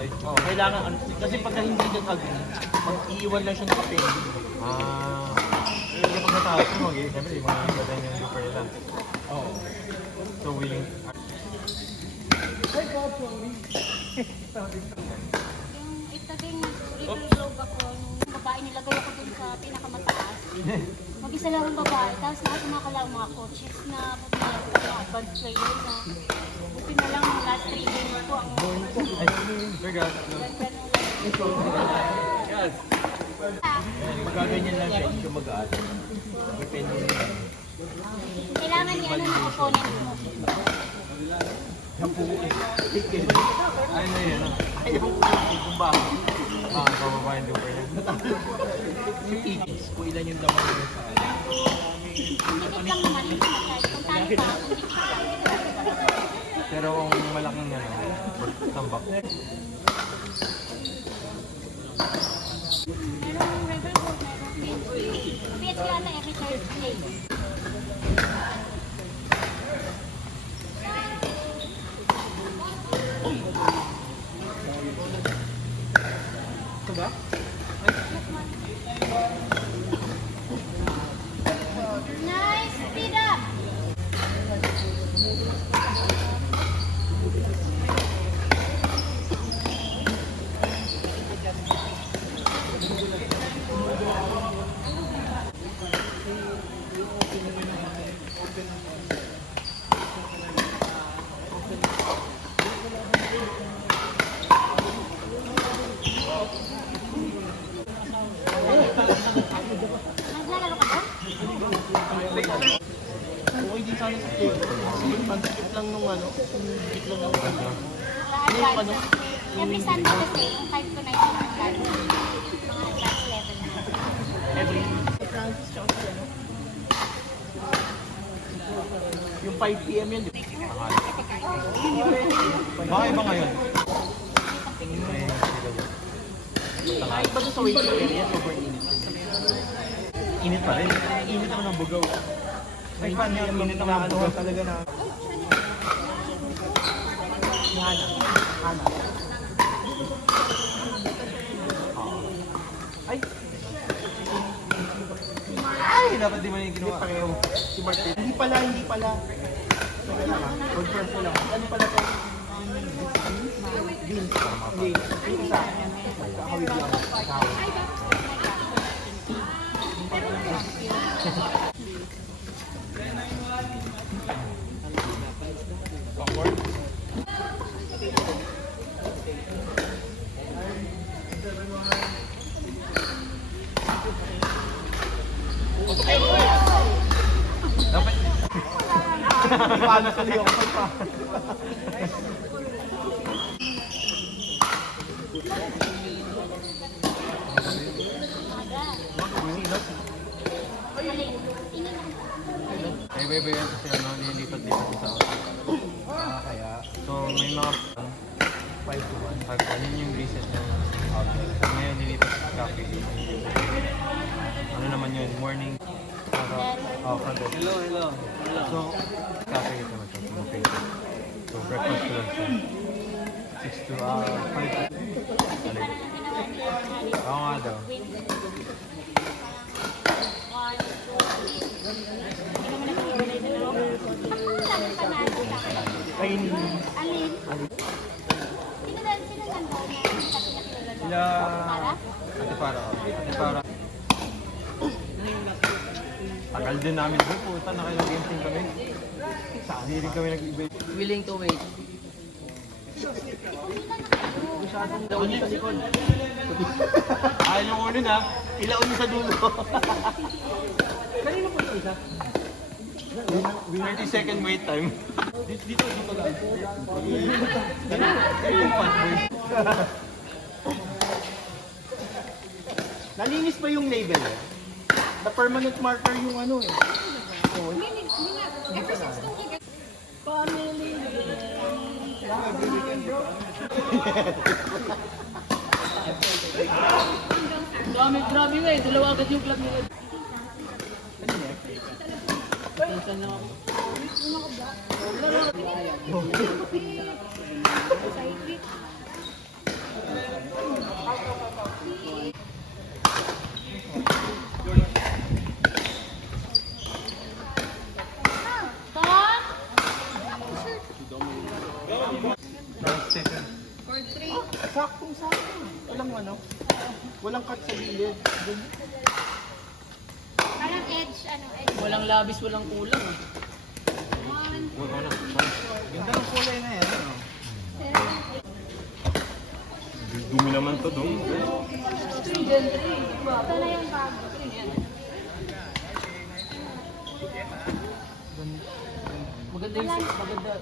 Oh, kailangan, kasi pagka hindi ka agree, mag-iiwan lang siya ng papel. Kasi pag natapos mo, siyempre, yung mga iba yung super nila. Oo. So, willing. Yung ito din, river globe ako, yung babae nilagay ako dun sa pinakamataas. Mag-isa lang ang babae, tapos lahat kumakala mga coaches na, mga advanced player na. Buti na lang yung last 3 games ko ang Ay, regards. ganda nung Yes. Magaganyan lang siya, hindi siya mag-aas. Depende nila. kailangan ni ano ng opponent mo. Yung puno eh. Ano na yun? Ayaw ko kung bakit. Pababa yung super nila. Yung tickets, kung ilan yung laman nila sa kanya. Dikit lang naman, hindi kahit kung tali pa, kung dikit lang. Pero kung malaking tambak. Merong river globe, merong PHP. PHP ata every Thursday. Ito ba? Nice, speed up! Naglalaro ka ba? Okay din sana sa play. Ang sikip lang nung ano. Ang sikip lang nung ano. Yung ano? Every Sunday kasi, yung 5 to 9 yung naglalaro. Mga advanced level na. Every Francis tsaka si ano. Yung 5 PM yun, di ba? Baka iba ngayon. Kahit ba doon sa waiting area, sobrang init. Init pa rin. Init naman ang bugaw. Ay, paano yung init ang ano talaga na? Si Hana. Hana. Ay! Ay, dapat di mo na yung Hindi ginawa. pareho. Si Martin. Hindi pala, hindi pala. Teka lang ha. Confirm ko lang. Ano pala to? Beans. Hindi. Yung isa. Kakawid lang. Kakawid. Awkward. Dapat. Paano sa Leo? Ay, iba yan kasi ano, nilipat-lipat sa ako. Kaya, So, may mga 5 to 1. 5 yun yung reset ng outlet. So, ngayon nilipat sa cafe. Ano naman yun, morning. Front desk. Hello. So, cafe ito naman siya. Okay. So, breakfast ko lang siya. 6 to 5. Oo nga daw. Kainin. Alin? Sino nandun na kasi nakilala? Sila... Para? Ate Para. Ate Para. Tagal din namin doon. Puta, nakailang games din kami. Hindi rin kami nag-ibig. Willing to wait. Masyadong daw sa likod. Ayaw yung unin ha. Ilaon niyo sa dulo. Kanina po yung isa. 30 second wait time. Dito lang. Yung fat boy. Nalinis pa yung label eh. The permanent marker yung ano eh. Oh, family. Grabe nga eh. Dalawa agad yung club nila. Pinsan na ako. Saktong-sakto. Walang ano. Walang cut sa gilid. Parang edge, edge. Walang labis, walang kulang. Ganda ng kulay na yan. Dumi naman to, dumi. Ito na yung bago. Maganda yung maganda.